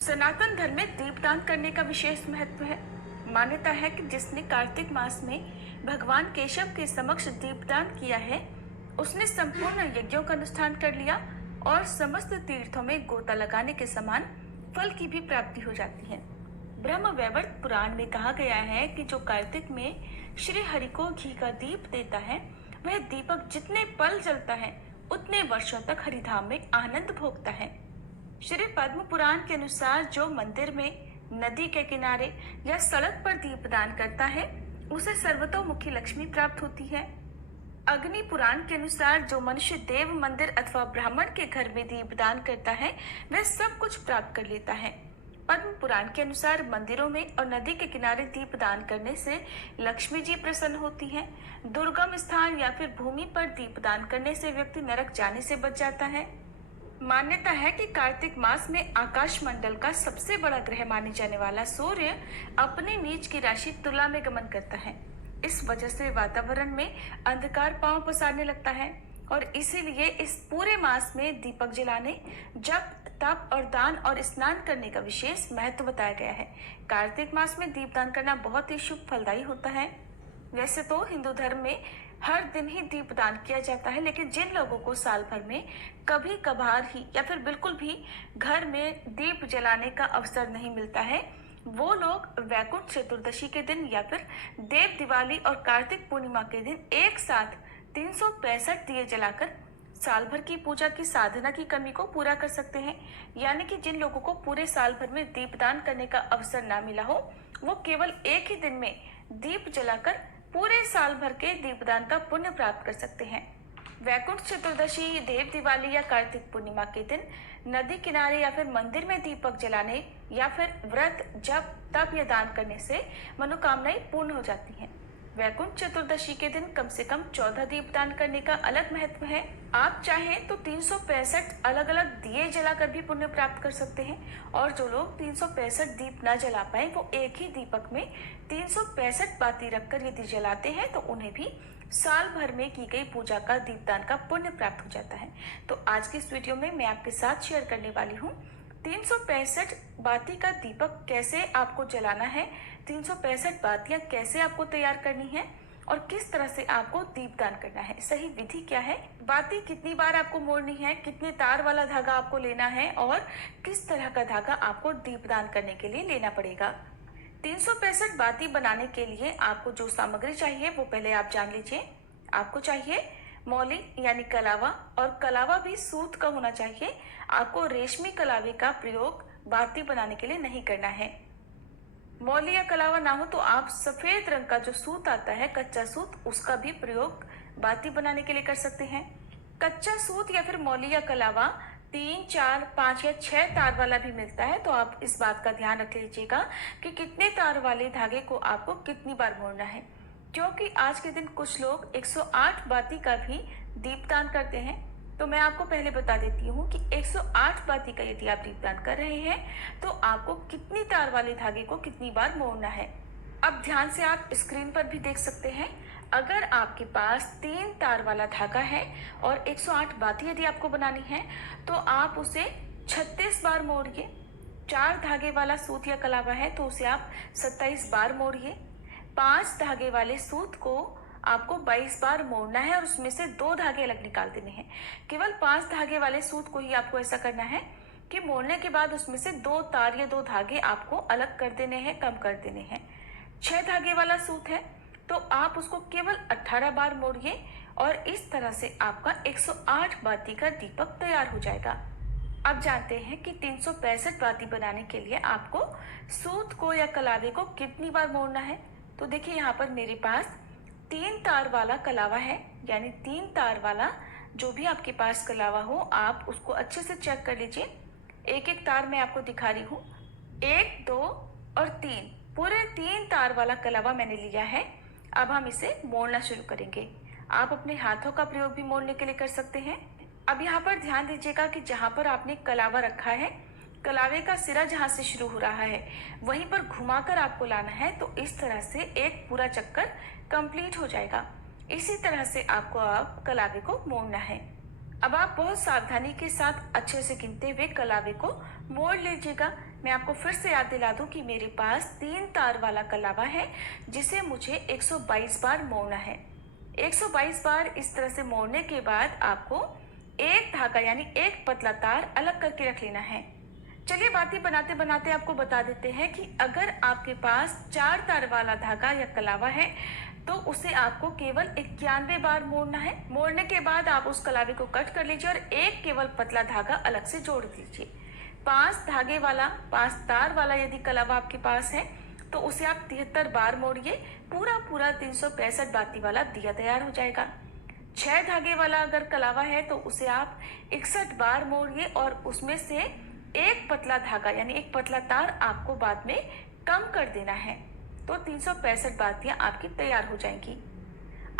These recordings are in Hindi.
सनातन धर्म में दीपदान करने का विशेष महत्व है। मान्यता है कि जिसने कार्तिक मास में भगवान केशव के समक्ष दीपदान किया है, उसने संपूर्ण यज्ञों का अनुष्ठान कर लिया और समस्त तीर्थों में गोता लगाने के समान फल की भी प्राप्ति हो जाती है। ब्रह्म वैवर्त पुराण में कहा गया है कि जो कार्तिक में श्री हरि को घी का दीप देता है, वह दीपक जितने पल जलता है उतने वर्षों तक हरिधाम में आनंद भोगता है। श्री पद्म पुराण के अनुसार जो मंदिर में, नदी के किनारे या सड़क पर दीपदान करता है, उसे सर्वतोमुखी लक्ष्मी प्राप्त होती है। अग्नि पुराण के अनुसार जो मनुष्य देव मंदिर अथवा ब्राह्मण के घर में दीपदान करता है, वह सब कुछ प्राप्त कर लेता है। पद्म पुराण के अनुसार मंदिरों में और नदी के किनारे दीपदान करने से लक्ष्मी जी प्रसन्न होती हैं। दुर्गम स्थान या फिर भूमि पर दीपदान करने से व्यक्ति नरक जाने से बच जाता है। मान्यता है कि कार्तिक मास में आकाश मंडल का सबसे बड़ा ग्रह माने जाने वाला सूर्य अपने नीच की राशि तुला में गमन करता है। इस वजह से वातावरण में अंधकार पांव पसारने लगता है और इसीलिए इस पूरे मास में दीपक जलाने, जप, तप और दान और स्नान करने का विशेष महत्व बताया गया है। कार्तिक मास में दीपदान करना बहुत ही शुभ फलदायी होता है। वैसे तो हिंदू धर्म में हर दिन ही दीपदान किया जाता है, लेकिन जिन लोगों को साल भर में कभी कभार ही या फिर बिल्कुल भी घर में दीप जलाने का अवसर नहीं मिलता है, वो लोग वैकुंठ चतुर्दशी के दिन या फिर देव दिवाली और कार्तिक पूर्णिमा के दिन एक साथ 365 दिए जलाकर साल भर की पूजा की साधना की कमी को पूरा कर सकते हैं। यानी कि जिन लोगों को पूरे साल भर में दीपदान करने का अवसर ना मिला हो, वो केवल एक ही दिन में दीप जलाकर पूरे साल भर के दीपदान का पुण्य प्राप्त कर सकते हैं। वैकुंठ चतुर्दशी, देव दिवाली या कार्तिक पूर्णिमा के दिन नदी किनारे या फिर मंदिर में दीपक जलाने या फिर व्रत, जप, तप या दान करने से मनोकामनाएं पूर्ण हो जाती हैं। वैकुंठ चतुर्दशी के दिन कम से कम 14 दीपदान करने का अलग महत्व है। आप चाहें तो 365 अलग अलग दिए जलाकर भी पुण्य प्राप्त कर सकते हैं, और जो लोग 365 दीप न जला पाए, वो एक ही दीपक में 365 बाती रखकर यदि जलाते हैं तो उन्हें भी साल भर में की गई पूजा का दीपदान का पुण्य प्राप्त हो जाता है। तो आज की इस वीडियो में मैं आपके साथ शेयर करने वाली हूँ 365 बाती का दीपक कैसे आपको जलाना है, 365 बातियां कैसे आपको तैयार करनी है और किस तरह से आपको दीपदान करना है, सही विधि क्या है, बाती कितनी बार आपको मोड़नी है, कितने तार वाला धागा आपको लेना है और किस तरह का धागा आपको दीपदान करने के लिए लेना पड़ेगा। 365 बाती बनाने के लिए आपको जो सामग्री चाहिए वो पहले आप जान लीजिए। आपको चाहिए मौली यानी कलावा, और कलावा भी सूत का होना चाहिए। आपको रेशमी कलावे का प्रयोग बाती बनाने के लिए नहीं करना है। मौली या कलावा ना हो तो आप सफेद रंग का जो सूत आता है, कच्चा सूत, उसका भी प्रयोग बाती बनाने के लिए कर सकते हैं। कच्चा सूत या फिर मौली या कलावा 3, 4, 5 या 6 तार वाला भी मिलता है, तो आप इस बात का ध्यान रख लीजिएगा कि कितने तार वाले धागे को आपको कितनी बार मोड़ना है, क्योंकि आज के दिन कुछ लोग 108 बाती का भी दीपदान करते हैं। तो मैं आपको पहले बता देती हूँ कि 108 बाती का यदि आप दीपदान कर रहे हैं तो आपको कितनी तार वाले धागे को कितनी बार मोड़ना है। अब ध्यान से आप स्क्रीन पर भी देख सकते हैं। अगर आपके पास 3 तार वाला धागा है और 108 बाती यदि आपको बनानी है तो आप उसे 36 बार मोड़िए। 4 धागे वाला सूत या कलावा है तो उसे आप 27 बार मोड़िए। 5 धागे वाले सूत को आपको 22 बार मोड़ना है और उसमें से 2 धागे अलग निकाल देने हैं। केवल 5 धागे वाले सूत को ही आपको ऐसा करना है कि मोड़ने के बाद उसमें से 2 तार या 2 धागे आपको अलग कर देने हैं, कम कर देने हैं। 6 धागे वाला सूत है तो आप उसको केवल 18 बार मोड़िए और इस तरह से आपका 108 बाती का दीपक तैयार हो जाएगा। अब जानते हैं कि 365 बाती बनाने के लिए आपको सूत को या कलावे को कितनी बार मोड़ना है। तो देखिए यहाँ पर मेरे पास 3 तार वाला कलावा है, यानी 3 तार वाला जो भी आपके पास कलावा हो आप उसको अच्छे से चेक कर लीजिए। एक एक तार मैं आपको दिखा रही हूँ। 1, 2 और 3, पूरे 3 तार वाला कलावा मैंने लिया है। अब हम इसे मोड़ना शुरू करेंगे। आप अपने हाथों का प्रयोग भी मोड़ने के लिए कर सकते हैं। अब यहाँ पर ध्यान दीजिएगा कि जहाँ पर आपने कलावा रखा है, कलावे का सिरा जहाँ से शुरू हो रहा है वहीं पर घुमाकर आपको लाना है, तो इस तरह से एक पूरा चक्कर कंप्लीट हो जाएगा। इसी तरह से आपको अब कलावे को मोड़ना है। अब आप बहुत सावधानी के साथ अच्छे से गिनते हुए कलावे को मोड़ लीजिएगा, मैं आपको फिर से याद दिला दूं कि मेरे पास 3 तार वाला कलावा है जिसे मुझे 122 बार मोड़ना है। 122 बार इस तरह से मोड़ने के बाद आपको एक धागा यानी एक पतला तार अलग करके रख लेना है। चलिए बातें बनाते बनाते आपको बता देते हैं कि अगर आपके पास 4 तार वाला धागा या कलावा है तो उसे आपको केवल 91 बार मोड़ना है। मोड़ने के बाद आप उस कलावे को कट कर लीजिए और एक केवल पतला धागा अलग से जोड़ दीजिए। 5 तार वाला यदि कलावा आपके पास है तो उसे आप 73 बार मोड़िए। पूरा 365 बाती वाला दिया तैयार हो जाएगा। 6 धागे वाला अगर कलावा है तो उसे आप 61 बार मोड़िए और उसमें से एक पतला धागा यानी एक पतला तार आपको बाद में कम कर देना है, तो 365 बातियां आपकी तैयार हो जाएंगी।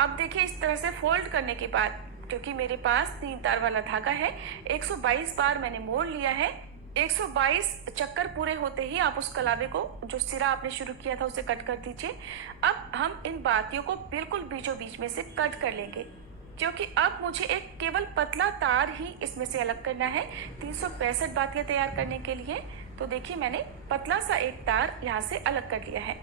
अब देखिए इस तरह से फोल्ड करने के बाद, क्योंकि मेरे पास 3 तार वाला धागा है, 122 बार मैंने मोड़ लिया है। 122 चक्कर पूरे होते ही आप उस कलावे को, जो सिरा आपने शुरू किया था, उसे कट कर दीजिए। अब हम इन बातियों को बिल्कुल बीचों बीच में से कट कर लेंगे, क्योंकि अब मुझे एक केवल पतला तार ही इसमें से अलग करना है 365 बातियां तैयार करने के लिए। तो देखिए मैंने पतला सा एक तार यहाँ से अलग कर लिया है।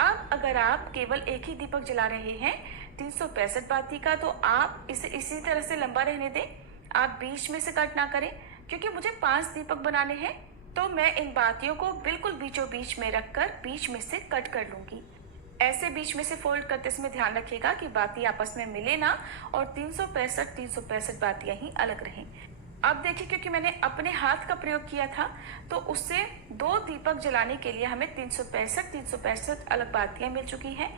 अब अगर आप केवल एक ही दीपक जला रहे हैं 365 बाती का, तो आप इसे इसी तरह से लंबा रहने दें। आप बीच में से कट ना करें, क्योंकि मुझे 5 दीपक बनाने हैं, तो मैं इन बातियों को बिल्कुल बीचों बीच में रखकर बीच में से कट कर लूंगी। ऐसे बीच में से फोल्ड करते समय ध्यान रखिएगा कि बाती आपस में मिले ना और 365 बातियां ही अलग रहें। अब देखिए, क्योंकि मैंने अपने हाथ का प्रयोग किया था तो उससे 2 दीपक जलाने के लिए हमें 365 अलग बातियां मिल चुकी हैं।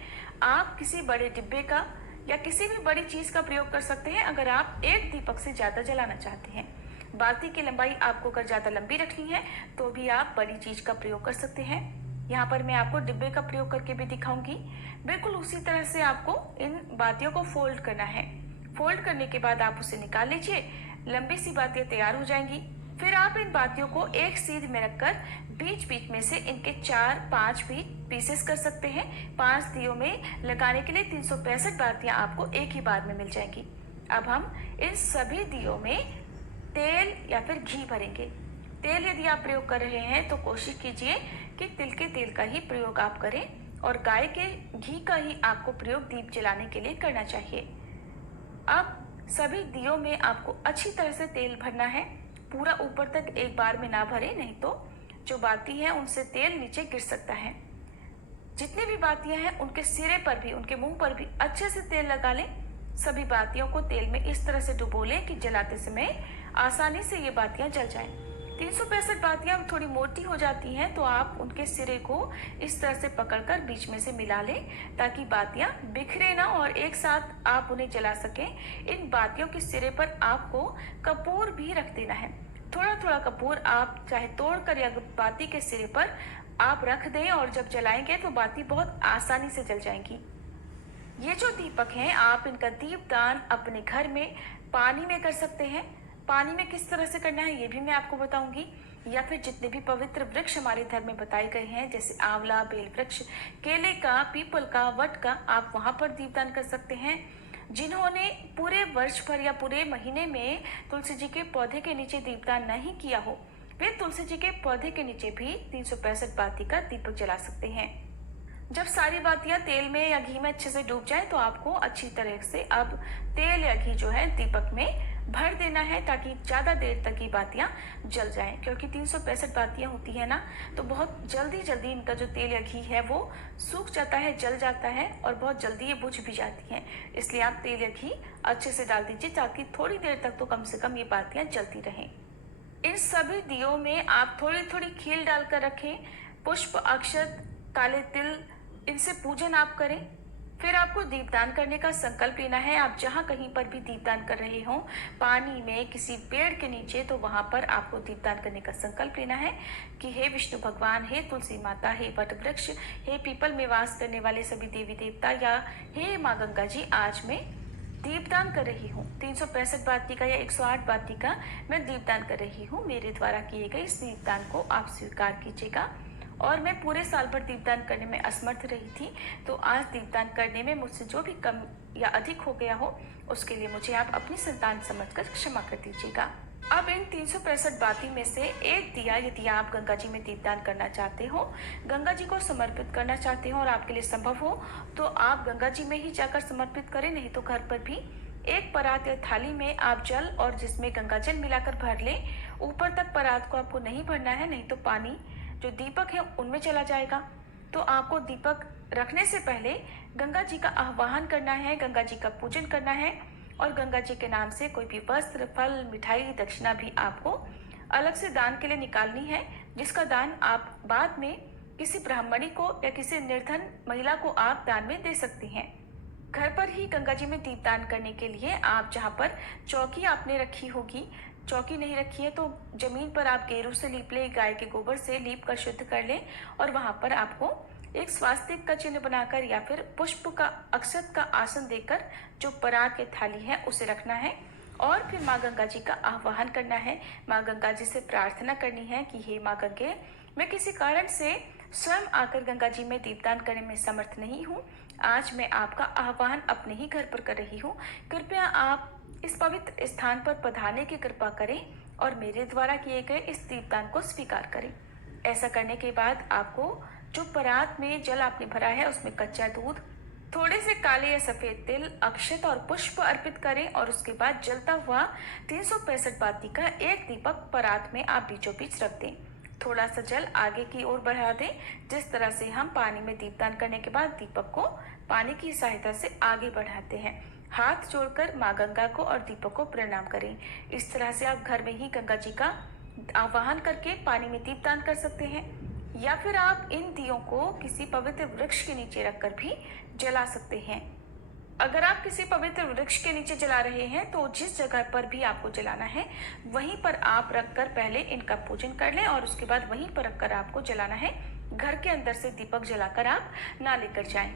आप किसी बड़े डिब्बे का या किसी भी बड़ी चीज का प्रयोग कर सकते हैं अगर आप एक दीपक से ज्यादा जलाना चाहते हैं। बाती की लंबाई आपको अगर ज्यादा लंबी रखनी है तो भी आप बड़ी चीज का प्रयोग कर सकते हैं। यहाँ पर मैं आपको डिब्बे का प्रयोग करके भी दिखाऊंगी। बिल्कुल उसी तरह से आपको इन बातियों को फोल्ड करना है। फोल्ड करने के बाद आप उसे निकाल लीजिए। लंबी सी बातियां तैयार हो जाएंगी। फिर आप इन बातियों को एक सीध में रखकर बीच बीच में से इनके 4-5 भी पीसेस कर सकते हैं। 5 दियों में लगाने के लिए 365 बातियां आपको एक ही बार में मिल जाएंगी। अब हम इन सभी दियों में तेल या फिर घी भरेंगे। तेल यदि आप प्रयोग कर रहे हैं तो कोशिश कीजिए कि तिल के तेल का ही प्रयोग आप करें और गाय के घी का ही आपको प्रयोग दीप जलाने के लिए करना चाहिए। अब सभी दियों में आपको अच्छी तरह से तेल भरना है। पूरा ऊपर तक एक बार में ना भरे, नहीं तो जो बाती है उनसे तेल नीचे गिर सकता है। जितनी भी बातियां हैं उनके सिरे पर भी, उनके मुंह पर भी अच्छे से तेल लगा लें। सभी बातियों को तेल में इस तरह से डुबो लें कि जलाते समय आसानी से ये बातियां जल जाएं। 365 बातियां थोड़ी मोटी हो जाती हैं तो आप उनके सिरे को इस तरह से पकड़कर बीच में से मिला लें ताकि बातियां बिखरे ना और एक साथ आप उन्हें जला सकें। इन बातियों के सिरे पर आपको कपूर भी रख देना है। थोड़ा थोड़ा कपूर आप चाहे तोड़कर या बाती के सिरे पर आप रख दें और जब जलाएंगे तो बाती बहुत आसानी से जल जाएंगी। ये जो दीपक हैं, आप इनका दीपदान अपने घर में पानी में कर सकते हैं। पानी में किस तरह से करना है ये भी मैं आपको बताऊंगी, या फिर जितने भी पवित्र वृक्ष हमारे धर्म में बताए गए हैं जैसे आंवला, बेल वृक्ष, केले का, पीपल का, वट का, आप वहां पर दीपदान कर सकते हैं। जिन्होंने पूरे वर्ष भर या पूरे महीने में तुलसी जी के पौधे के नीचे दीपदान नहीं किया हो, वे तुलसी जी के पौधे के नीचे भी 365 बाती का दीपक जला सकते हैं। जब सारी बातियां तेल में या घी में अच्छे से डूब जाए तो आपको अच्छी तरह से अब तेल या घी जो है दीपक में भर देना है ताकि ज्यादा देर तक ये बातियां जल जाएं। क्योंकि 365 बातियां होती है ना, तो बहुत जल्दी इनका जो तेल या घी है वो सूख जाता है, जल जाता है और बहुत जल्दी ये बुझ भी जाती हैं। इसलिए आप तेल या घी अच्छे से डाल दीजिए ताकि थोड़ी देर तक तो कम से कम ये बातियां जलती रहें। इन सभी दियों में आप थोड़ी थोड़ी खील डालकर रखें। पुष्प, अक्षत, काले तिल, इनसे पूजन आप करें। फिर आपको दीपदान करने का संकल्प लेना है। आप जहाँ कहीं पर भी दीपदान कर रहे हो, पानी में, किसी पेड़ के नीचे, तो वहां पर आपको दीपदान करने का संकल्प लेना है कि हे विष्णु भगवान, हे तुलसी माता, हे वट वृक्ष, हे पीपल में वास करने वाले सभी देवी देवता, या हे माँ गंगा जी, आज मैं दीपदान कर रही हूँ। 365 बाती का या 108 बाती का मैं दीपदान कर रही हूँ। मेरे द्वारा किए गए इस दीपदान को आप स्वीकार कीजिएगा। और मैं पूरे साल भर दीपदान करने में असमर्थ रही थी, तो आज दीपदान करने में मुझसे जो भी कम या अधिक हो गया हो उसके लिए मुझे आप अपनी संतान समझकर क्षमा कर दीजिएगा। अब इन 365 बाती में से एक दिया यदि आप गंगा जी में दीपदान करना चाहते हो, गंगा जी को समर्पित करना चाहते हो और आपके लिए संभव हो तो आप गंगा जी में ही जाकर समर्पित करें, नहीं तो घर पर भी एक परात या थाली में आप जल और जिसमें गंगा जल मिलाकर भर लें। ऊपर तक परात को आपको नहीं भरना है, नहीं तो पानी जो दीपक है उनमें चला जाएगा। तो आपको दीपक रखने से पहले गंगा जी का आह्वान करना है, गंगा जी का पूजन करना है और गंगा जी के नाम से कोई भी वस्त्र, फल, मिठाई, दक्षिणा भी आपको अलग से दान के लिए निकालनी है, जिसका दान आप बाद में किसी ब्राह्मणी को या किसी निर्धन महिला को आप दान में दे सकती हैं। घर पर ही गंगा जी में दीपदान करने के लिए आप जहाँ पर चौकी आपने रखी होगी, चौकी नहीं रखी है तो जमीन पर आप गेरू से लीप ले, गाय के गोबर से लीप कर शुद्ध कर लें और वहां पर आपको एक स्वास्तिक का चिन्ह बनाकर या फिर पुष्प का अक्षत का आसन देकर जो परात की थाली है उसे रखना है और फिर माँ गंगा जी का आह्वान करना है। माँ गंगा जी से प्रार्थना करनी है कि हे माँ गंगे, मैं किसी कारण से स्वयं आकर गंगा जी में दीपदान करने में समर्थ नहीं हूँ। आज मैं आपका आह्वान अपने ही घर पर कर रही हूँ। कृपया आप इस पवित्र स्थान पर पधारने की कृपा करें और मेरे द्वारा किए गए इस दीपदान को स्वीकार करें। ऐसा करने के बाद आपको जो परात में जल आपने भरा है उसमें कच्चा दूध, थोड़े से काले या सफेद तिल, अक्षत और पुष्प अर्पित करें और उसके बाद जलता हुआ 365 बाती का एक दीपक परात में आप बीचों बीच रख दें। थोड़ा सा जल आगे की ओर बढ़ा दें, जिस तरह से हम पानी में दीपदान करने के बाद दीपक को पानी की सहायता से आगे बढ़ाते हैं। हाथ जोड़कर माँ गंगा को और दीपक को प्रणाम करें। इस तरह से आप घर में ही गंगा जी का आह्वान करके पानी में दीपदान कर सकते हैं या फिर आप इन दियों को किसी पवित्र वृक्ष के नीचे रखकर भी जला सकते हैं। अगर आप किसी पवित्र वृक्ष के नीचे जला रहे हैं तो जिस जगह पर भी आपको जलाना है वहीं पर आप रखकर पहले इनका पूजन कर लें और उसके बाद वहीं पर रखकर आपको जलाना है। घर के अंदर से दीपक जलाकर आप ना लेकर जाएं।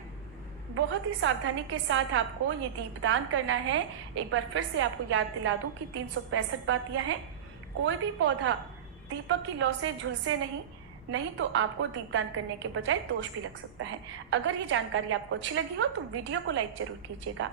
बहुत ही सावधानी के साथ आपको ये दीपदान करना है। एक बार फिर से आपको याद दिला दूं कि 365 बातियां हैं। कोई भी पौधा दीपक की लौ से झुलसे नहीं तो आपको दीपदान करने के बजाय दोष भी लग सकता है। अगर ये जानकारी आपको अच्छी लगी हो तो वीडियो को लाइक जरूर कीजिएगा।